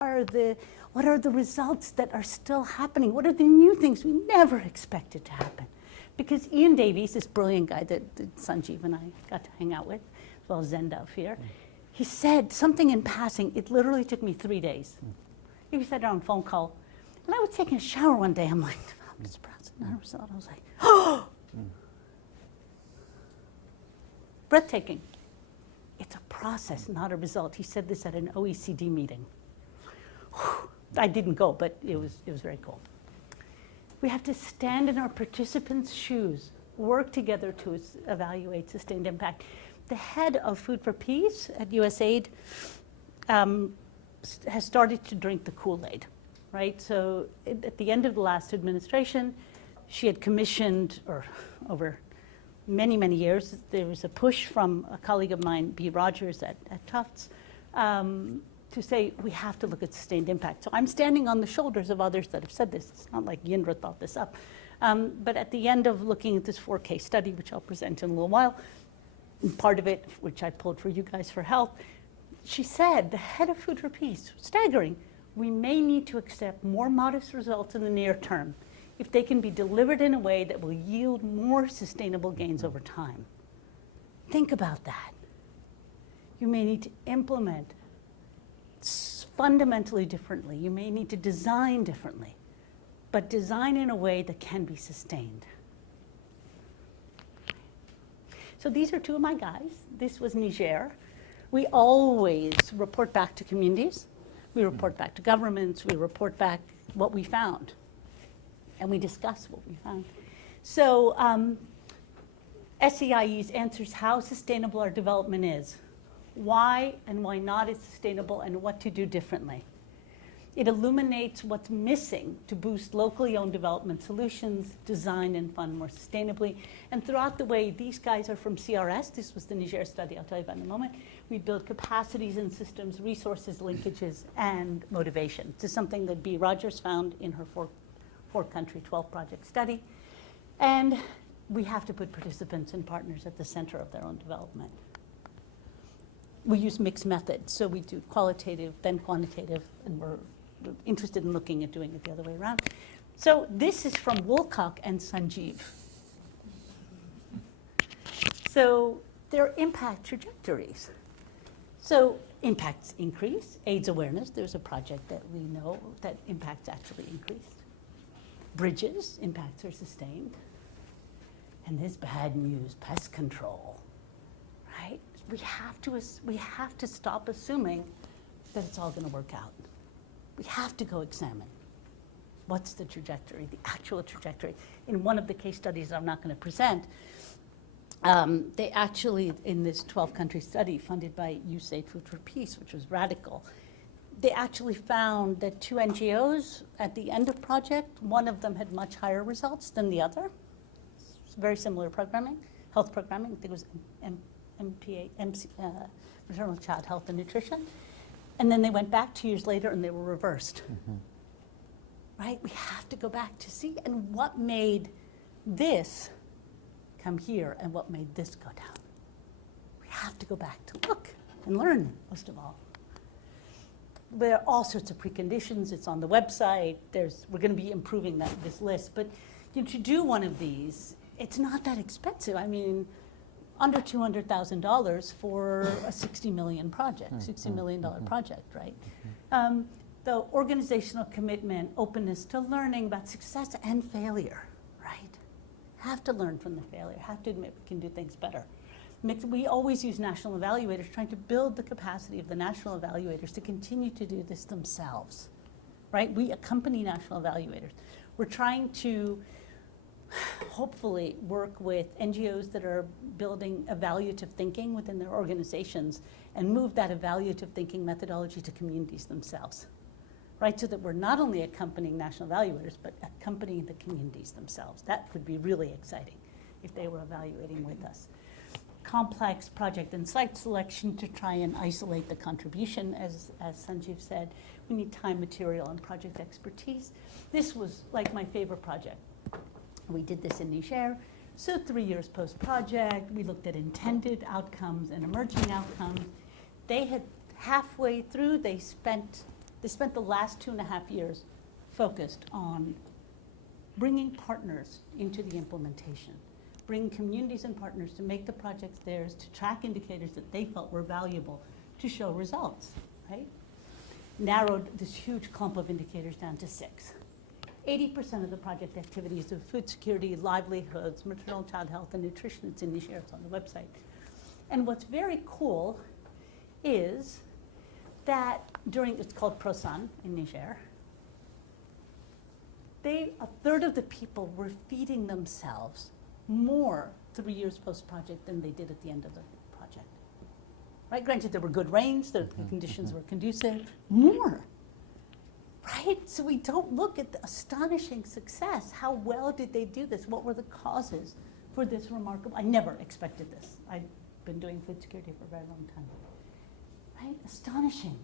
what are the results that are still happening? What are the new things we never expected to happen? Because Ian Davies, this brilliant guy that Sanjeev and I got to hang out with, as well as Zenda here, he said something in passing. It literally took me 3 days. He said it on a phone call. And I was taking a shower one day. I'm like, development sprouts, not a result. I was like, oh! Breathtaking. It's a process, not a result. He said this at an OECD meeting. I didn't go, but it was very cool. We have to stand in our participants' shoes, work together to evaluate sustained impact. The head of Food for Peace at USAID has started to drink the Kool-Aid, right? So at the end of the last administration, she had commissioned, or over many, many years, there was a push from a colleague of mine, B. Rogers at Tufts, to say we have to look at sustained impact. So I'm standing on the shoulders of others that have said this. It's not like Jindra thought this up. But at the end of looking at this 4K study, which I'll present in a little while, and part of it, which I pulled for you guys for health, she said, the head of Food for Peace, staggering, we may need to accept more modest results in the near term if they can be delivered in a way that will yield more sustainable gains over time. Think about that. You may need to implement fundamentally differently. You may need to design differently, but design in a way that can be sustained. So these are two of my guys. This was Niger. We always report back to communities. We report back to governments. We report back what we found. And we discuss what we found. So SEIE's answers how sustainable our development is, why and why not is sustainable, and what to do differently. It illuminates what's missing to boost locally owned development solutions, design and fund more sustainably. And throughout the way, these guys are from CRS. This was the Niger study I'll tell you about in a moment. We build capacities and systems, resources, linkages, and motivation. This is something that B. Rogers found in her four-country, 12-project study. And we have to put participants and partners at the center of their own development. We use mixed methods, so we do qualitative, then quantitative, and we're interested in looking at doing it the other way around. So this is from Woolcock and Sanjeev. So their impact trajectories. So impacts increase, AIDS awareness, there's a project that we know that impacts actually increased. Bridges, impacts are sustained. And this bad news, pest control, right? We have to stop assuming that it's all going to work out. We have to go examine what's the trajectory, the actual trajectory. In one of the case studies that I'm not going to present, they actually, in this 12-country study funded by USAID Food for Peace, which was radical, they actually found that 2 NGOs at the end of project, one of them had much higher results than the other. It's very similar programming, health programming. I think it was maternal child health and nutrition. And then they went back 2 years later and they were reversed. Right? We have to go back to see, and what made this come here and what made this go down. We have to go back to look and learn, most of all. There are all sorts of preconditions. It's on the website. We're going to be improving this list. But to do one of these, it's not that expensive. I mean, under $200,000 for a $60 million project, $60 million project, right? The organizational commitment, openness to learning about success and failure, right? Have to learn from the failure, have to admit we can do things better. We always use national evaluators, trying to build the capacity of the national evaluators to continue to do this themselves, right? We accompany national evaluators. We're trying to hopefully work with NGOs that are building evaluative thinking within their organizations and move that evaluative thinking methodology to communities themselves, right? So that we're not only accompanying national evaluators, but accompanying the communities themselves. That would be really exciting if they were evaluating with us. Complex project and site selection to try and isolate the contribution, as Sanjeev said. We need time, material, and project expertise. This was like my favorite project. We did this in Niger. So 3 years post-project, we looked at intended outcomes and emerging outcomes. They had halfway through, they spent They spent the last 2.5 years focused on bringing partners into the implementation, bring communities and partners to make the projects theirs, to track indicators that they felt were valuable, to show results, right? Narrowed this huge clump of indicators down to 6. 80% of the project activities of food security, livelihoods, maternal and child health, and nutrition. It's in Niger, it's on the website. And what's very cool is that during, it's called Prosan in Niger, a third of the people were feeding themselves more 3 years post-project than they did at the end of the project. Right? Granted, there were good rains, the conditions were conducive, more. Right? So we don't look at the astonishing success. How well did they do this? What were the causes for this remarkable? I never expected this. I've been doing food security for a very long time. Right? Astonishing.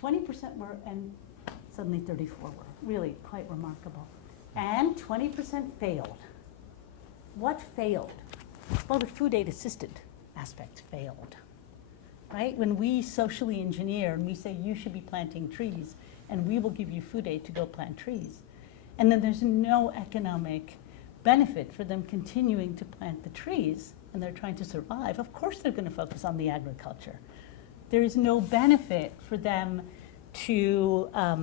20% were, and suddenly 34 were. Really quite remarkable. And 20% failed. What failed? Well, the food aid assisted aspect failed. Right? When we socially engineer and we say you should be planting trees and we will give you food aid to go plant trees, and then there's no economic benefit for them continuing to plant the trees and they're trying to survive, of course they're going to focus on the agriculture. There is no benefit for them to, I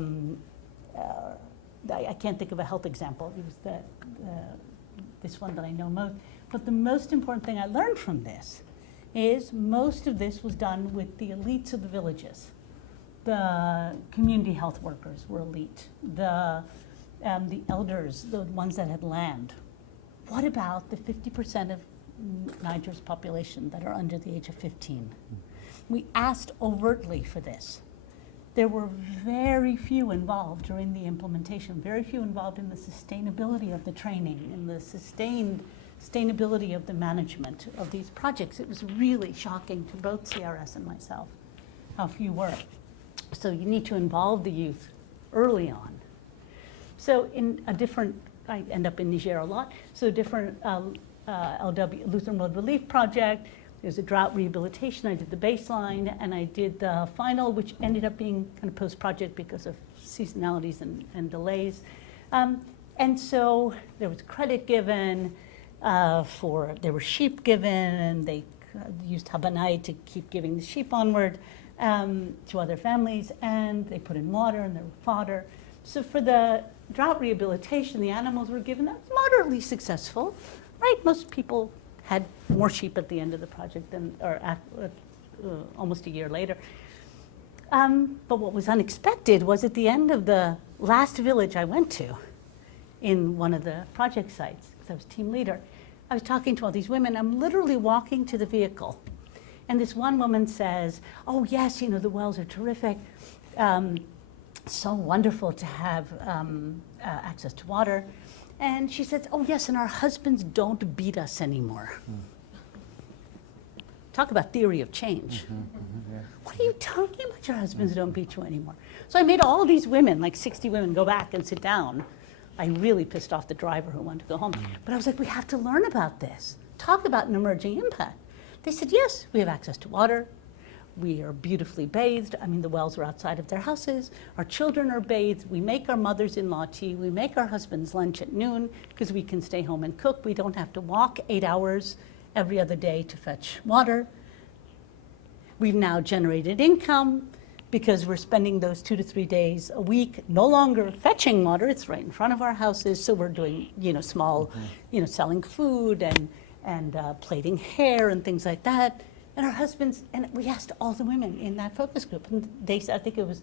can't think of a health example, it was this one that I know most, but the most important thing I learned from this is most of this was done with the elites of the villages. The community health workers were elite. The elders, the ones that had land. What about the 50% of Niger's population that are under the age of 15? We asked overtly for this. There were very few involved during the implementation, very few involved in the sustainability of the training and the sustainability of the management of these projects. It was really shocking to both CRS and myself how few were. So you need to involve the youth early on. So in a different, I end up in Niger a lot, so different LW, Lutheran World Relief Project, there's a drought rehabilitation, I did the baseline, and I did the final, which ended up being kind of post-project because of seasonalities and delays. And so there was credit given, there were sheep given, and they used Habanai to keep giving the sheep onward to other families, and they put in water and there were fodder. So for the drought rehabilitation, the animals were given, that was moderately successful, right? Most people had more sheep at the end of the project than, or almost a year later. But what was unexpected was at the end of the last village I went to in one of the project sites, because I was team leader, I was talking to all these women. I'm literally walking to the vehicle. And this one woman says, oh yes, you know, the wells are terrific. So wonderful to have access to water. And she says, oh yes, and our husbands don't beat us anymore. Talk about theory of change. Yeah. What are you talking about? Your husbands don't beat you anymore. So I made all these women, like 60 women, go back and sit down. I really pissed off the driver who wanted to go home. But I was like, we have to learn about this. Talk about an emerging impact. They said, yes, we have access to water. We are beautifully bathed. I mean, the wells are outside of their houses. Our children are bathed. We make our mothers-in-law tea. We make our husbands lunch at noon because we can stay home and cook. We don't have to walk 8 hours every other day to fetch water. We've now generated income because we're spending those 2 to 3 days a week no longer fetching water. It's right in front of our houses. So we're doing, small, selling food and plaiting hair and things like that. And our husbands, and we asked all the women in that focus group, and they said, I think it was,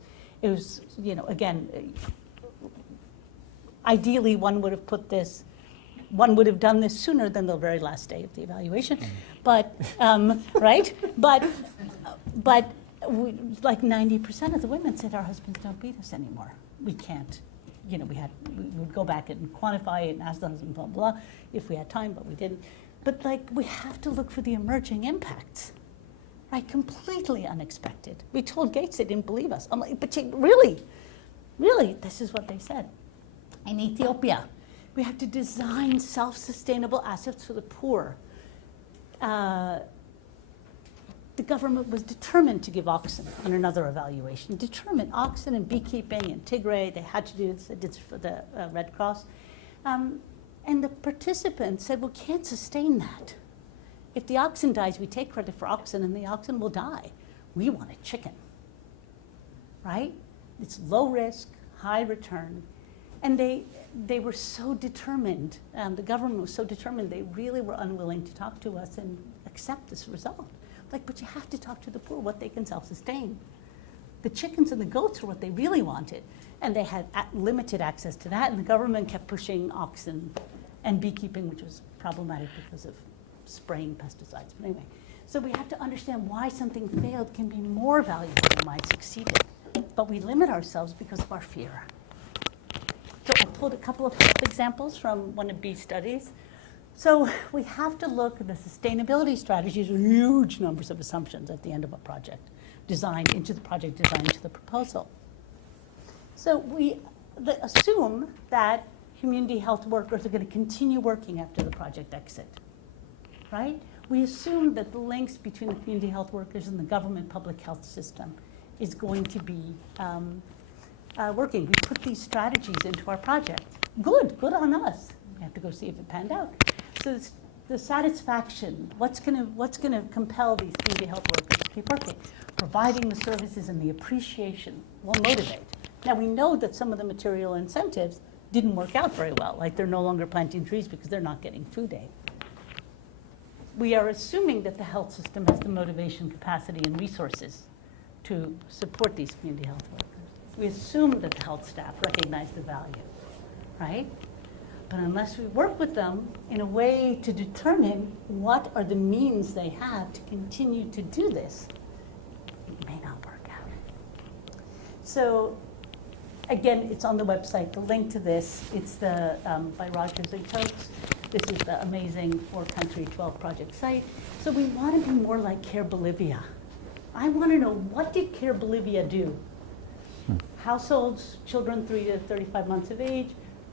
again, ideally one would have done this sooner than the very last day of the evaluation, but, right? But like 90% of the women said our husbands don't beat us anymore. We can't, we would go back and quantify it and ask the husband, blah, blah, blah, if we had time, but we didn't. But we have to look for the emerging impacts. Right, completely unexpected. We told Gates they didn't believe us. I'm like, but really, this is what they said. In Ethiopia, we have to design self-sustainable assets for the poor. the government was determined to give oxen on another evaluation. Determined, oxen and beekeeping and Tigray, they had to do this, they did this for the Red Cross. And the participants said, well, can't sustain that. If the oxen dies, we take credit for oxen and the oxen will die. We want a chicken, right? It's low risk, high return. And they were so determined, the government was so determined, they really were unwilling to talk to us and accept this result. Like, but you have to talk to the poor, what they can self-sustain. The chickens and the goats are what they really wanted. And they had limited access to that, and the government kept pushing oxen and beekeeping, which was problematic because of spraying pesticides. But anyway, so we have to understand why something failed can be more valuable than why it succeeded. But we limit ourselves because of our fear. So I pulled a couple of health examples from one of B's studies. So we have to look at the sustainability strategies with huge numbers of assumptions at the end of a project, designed into the project, designed into the proposal. So we assume that community health workers are going to continue working after the project exit, right? We assume that the links between the community health workers and the government public health system is going to be working. We put these strategies into our project. Good on us. We have to go see if it panned out. So the satisfaction, what's gonna compel these community health workers to keep working? Providing the services and the appreciation will motivate. Now we know that some of the material incentives didn't work out very well, like they're no longer planting trees because they're not getting food aid. We are assuming that the health system has the motivation, capacity, and resources to support these community health workers. We assume that the health staff recognize the value, right? But unless we work with them in a way to determine what are the means they have to continue to do this, it may not work out. So again, it's on the website, the link to this, it's the by Rogers and Coates. This is the amazing 4-country, 12-project site. So we want to be more like Care Bolivia. I want to know, what did Care Bolivia do? Households, children 3 to 35 months of age,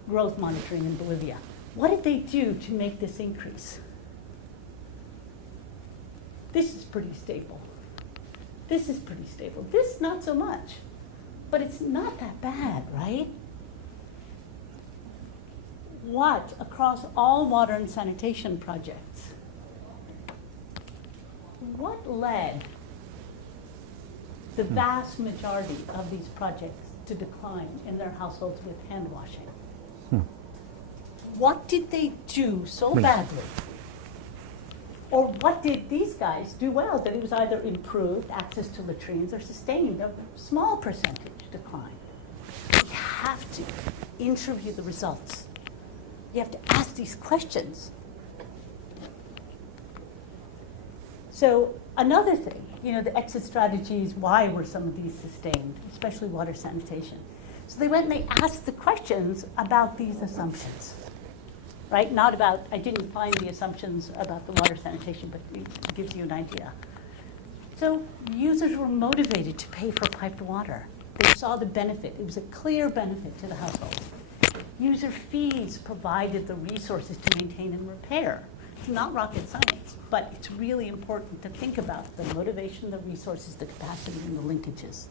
growth monitoring in Bolivia. What did they do to make this increase? This is pretty stable. This is pretty stable. This, not so much. But it's not that bad, right? What, across all water and sanitation projects, what led the vast majority of these projects to decline in their households with hand washing? What did they do so badly? Or what did these guys do well that it was either improved, access to latrines, or sustained a small percentage decline? You have to interview the results. You have to ask these questions. So another thing, the exit strategies, why were some of these sustained, especially water sanitation? So they went and they asked the questions about these assumptions, right? Not about, I didn't find the assumptions about the water sanitation, but it gives you an idea. So users were motivated to pay for piped water. They saw the benefit. It was a clear benefit to the household. User fees provided the resources to maintain and repair. It's not rocket science, but it's really important to think about the motivation, the resources, the capacity, and the linkages.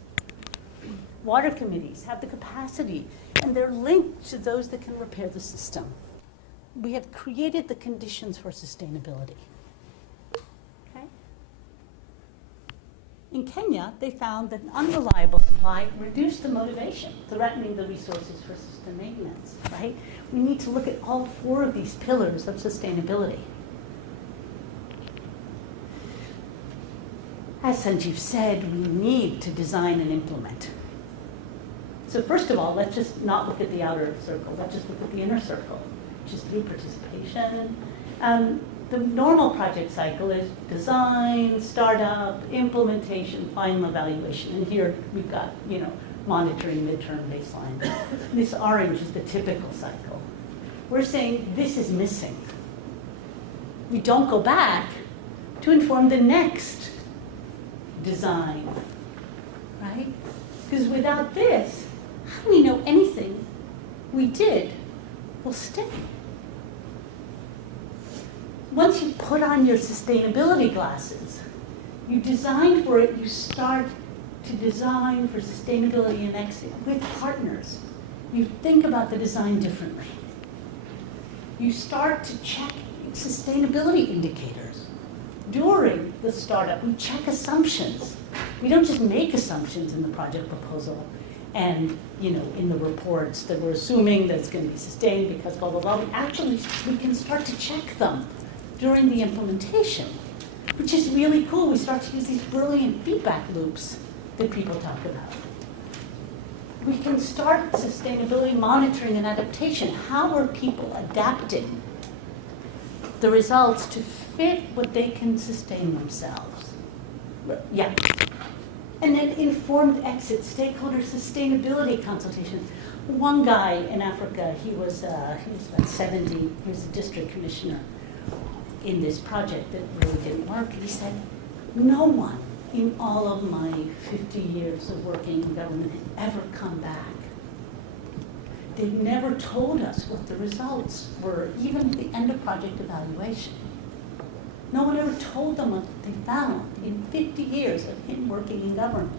Water committees have the capacity, and they're linked to those that can repair the system. We have created the conditions for sustainability. Okay? In Kenya, they found that an unreliable supply reduced the motivation, threatening the resources for system maintenance, right? We need to look at all 4 of these pillars of sustainability. As Sanjeev said, we need to design and implement. So first of all, let's just not look at the outer circle. Let's just look at the inner circle, which is through participation. The normal project cycle is design, startup, implementation, final evaluation. And here we've got, monitoring, midterm, baseline. This orange is the typical cycle. We're saying this is missing. We don't go back to inform the next design, right? Because without this, how do we know anything we did will stay? Once you put on your sustainability glasses, You design for it, you start to design for sustainability and exit with partners. You think about the design differently. You start to check sustainability indicators. During the startup, we check assumptions. We don't just make assumptions in the project proposal and, in the reports that we're assuming that it's going to be sustained because blah, blah, blah. We can start to check them during the implementation, which is really cool. We start to use these brilliant feedback loops that people talk about. We can start sustainability monitoring and adaptation. How are people adapting the results to fit what they can sustain themselves? Yeah. And then informed exit, stakeholder sustainability consultation. One guy in Africa, he was about 70, he was a district commissioner in this project that really didn't work. He said, no one in all of my 50 years of working in government had ever come back. They never told us what the results were, even at the end of project evaluation. No one ever told them what they found in 50 years of him working in government.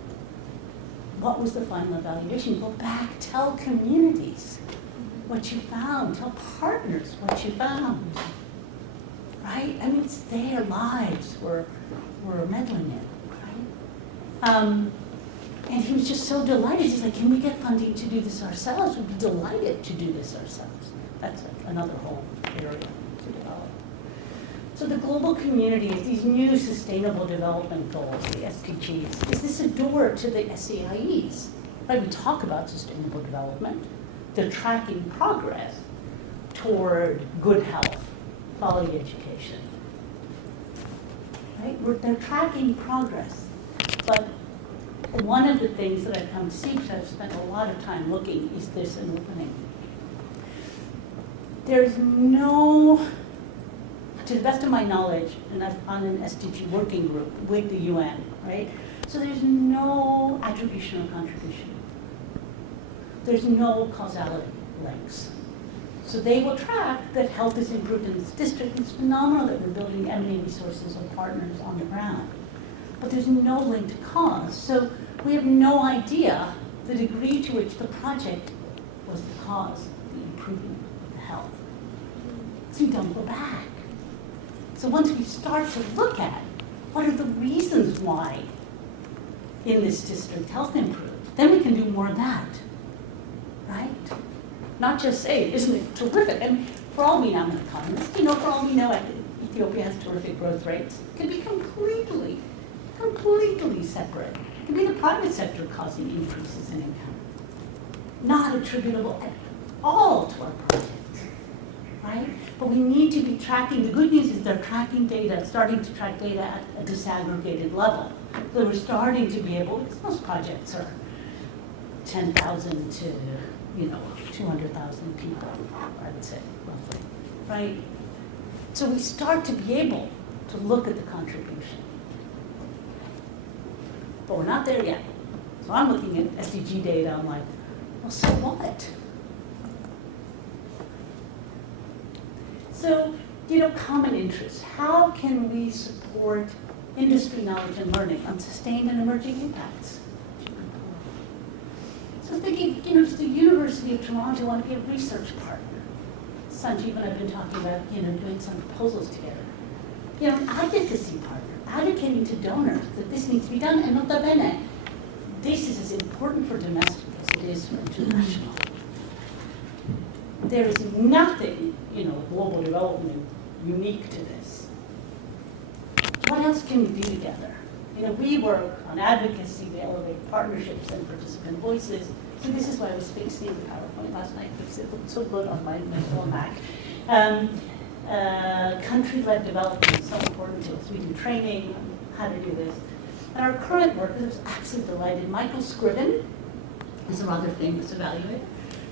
What was the final evaluation? Go back, tell communities what you found, tell partners what you found. Right? I mean, it's their lives we're meddling in. And he was just so delighted. He's like, can we get funding to do this ourselves? We'd be delighted to do this ourselves. That's another whole area to develop. So the global community is these new sustainable development goals, the SDGs. Is this a door to the SEIEs? Right? We talk about sustainable development. They're tracking progress toward good health, quality education. Right? They're tracking progress. But one of the things that I've come to see, which I've spent a lot of time looking, is this an opening. There's no, to the best of my knowledge, and I'm on an SDG working group with the UN, right? So there's no attribution or contribution. There's no causality links. So they will track that health is improved in this district. It's phenomenal that we're building M&A resources or partners on the ground. But there's no link to cause. So we have no idea the degree to which the project was the cause of the improvement of the health. So we don't go back. So once we start to look at what are the reasons why in this district health improved, then we can do more of that, right? Not just say, isn't it terrific? And for all we know, I'm an economist, for all we know, Ethiopia has terrific growth rates. It could be completely separate. It could be the private sector causing increases in income. Not attributable at all to our project, right? But we need to be tracking. The good news is they're tracking data, starting to track data at a disaggregated level. So we're starting to be able, because most projects are 10,000 to 200,000 people, I would say, roughly, right? So we start to be able to look at the contribution. But we're not there yet. So I'm looking at SDG data, I'm like, well, so what? So, common interests. How can we support industry knowledge and learning on sustained and emerging impacts? So thinking, does the University of Toronto want to be a research partner? Sanjeev and I have been talking about, doing some proposals together. An advocacy partner, advocating to donors that this needs to be done, and nota bene, this is as important for domestic as it is for international. There is nothing, global development unique to this. What else can we do together? We work on advocacy, we elevate partnerships and participant voices. So this is why I was fixing the PowerPoint last night, because it looked so good on my little Mac. Country-led development is so important to us. We do training on how to do this. And our current work, I was absolutely delighted. Michael Scriven is a rather famous evaluator.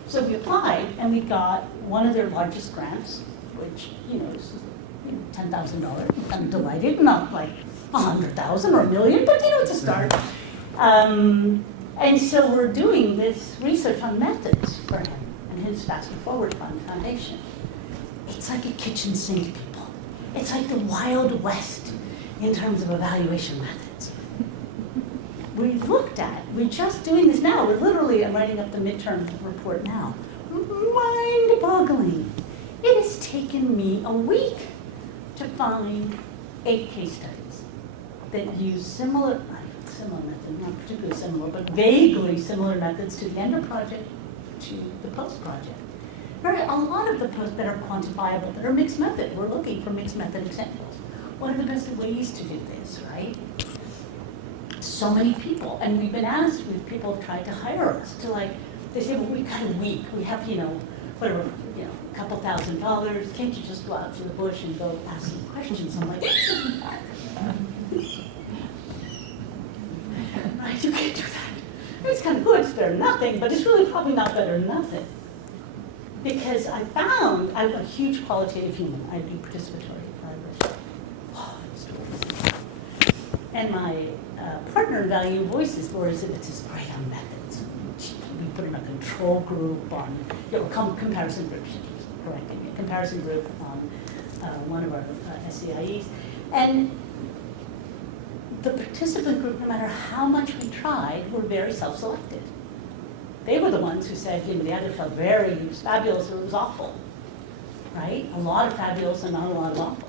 So we applied, and we got one of their largest grants, which, is $10,000. I'm delighted, not like 100,000 or a million, but it's a start. And so we're doing this research on methods for him and his Faster Forward Fund Foundation. It's like a kitchen sink, people. It's like the Wild West in terms of evaluation methods. we looked at, we're just doing this now, we're literally, I'm writing up the midterm report now. Mind-boggling. It has taken me a week to find 8 case studies that use similar methods, not particularly similar, but vaguely similar methods to the Ender project, to the post project. A lot of the posts that are quantifiable, that are mixed method. We're looking for mixed method examples. What are the best ways to do this, right? So many people, and we've been asked, people have tried to hire us to they say, well, we've got a week. We have, whatever, a couple $1,000. Can't you just go out to the bush and go ask some questions? I'm like, right, you can't do that. It's kind of good, it's better than nothing, but it's really probably not better than nothing. Because I found I'm a huge qualitative human. I do participatory evaluation. Oh, stories. And my partner in Value Voices, Laura Zivitz, is great on methods. We put in a control group on, comparison group, she keeps correcting me, a comparison group on one of our SCIEs. And the participant group, no matter how much we tried, were very self-selected. They were the ones who said, the other felt it was fabulous, or it was awful, right? A lot of fabulous and not a lot of awful.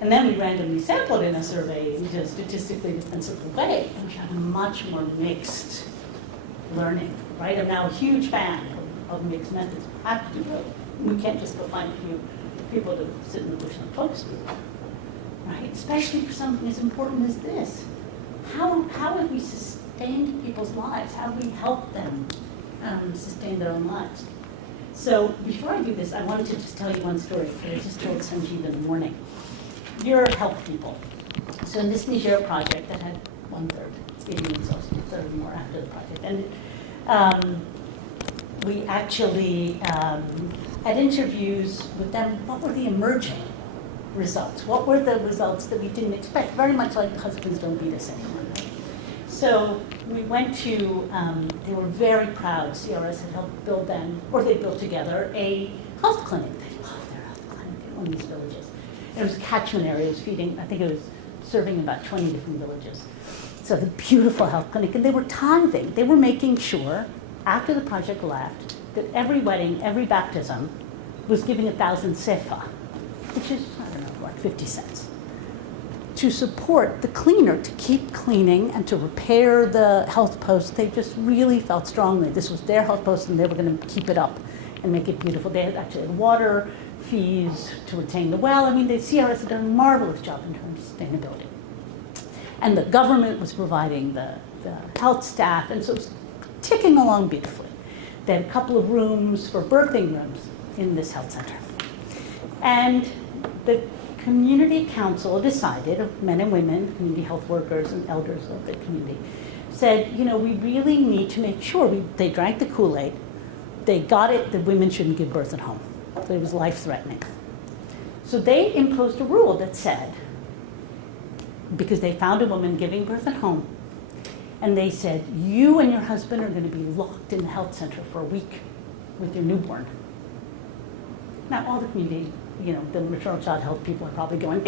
And then we randomly sampled in a survey in a statistically defensible way, and we had much more mixed learning, right? I'm now a huge fan of mixed methods. We have to do it. We can't just go find a few people to sit in the bush and focus group, right? Especially for something as important as this. How have we sustained people's lives? How have we helped them sustain their own lives? So before I do this, I wanted to just tell you one story that I just told Sanjeev in the morning. You're health people. So in this Niger project that had 1/3, it's getting exhausted, a third more after the project. And we actually had interviews with them. What were the emerging results? What were the results that we didn't expect? Very much like Husbands Don't Beat Us Anymore. So we went to, they were very proud, CRS had helped build them, or they built together a health clinic. They love their health clinic in these villages. It was a catchment area, it was feeding, I think it was serving about 20 different villages. So the beautiful health clinic, and they were tithing. They were making sure, after the project left, that every wedding, every baptism was giving 1,000 sefa, which is, I don't know, like 50 cents. To support the cleaner, to keep cleaning and to repair the health post. They just really felt strongly this was their health post and they were going to keep it up and make it beautiful. They had actually had water fees to retain the well. I mean, the CRS had done a marvelous job in terms of sustainability. And the government was providing the health staff, and so it was ticking along beautifully. They had a couple of rooms for birthing rooms in this health center. And the community council decided, of men and women, community health workers and elders of the community, said, we really need to make sure, they drank the Kool-Aid, they got it that women shouldn't give birth at home. But it was life-threatening. So they imposed a rule that said, because they found a woman giving birth at home, and they said, you and your husband are going to be locked in the health center for a week with your newborn. Now, all the community, the maternal child health people are probably going,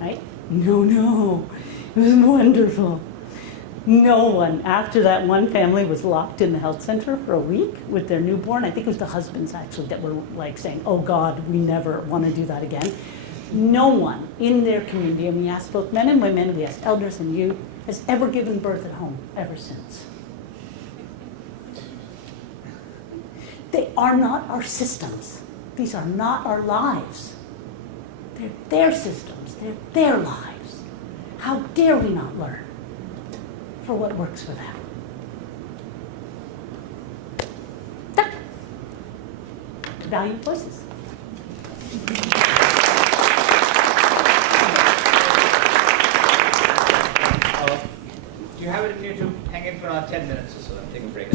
right? No, it was wonderful. No one, after that one family was locked in the health center for a week with their newborn, I think it was the husbands actually that were saying, oh God, we never want to do that again. No one in their community, and we asked both men and women, we asked elders and youth, has ever given birth at home ever since. They are not our systems. These are not our lives. They're their systems. They're their lives. How dare we not learn for what works for them? That. Value voices. Do you have it in you to hang in for another 10 minutes or so and take a break?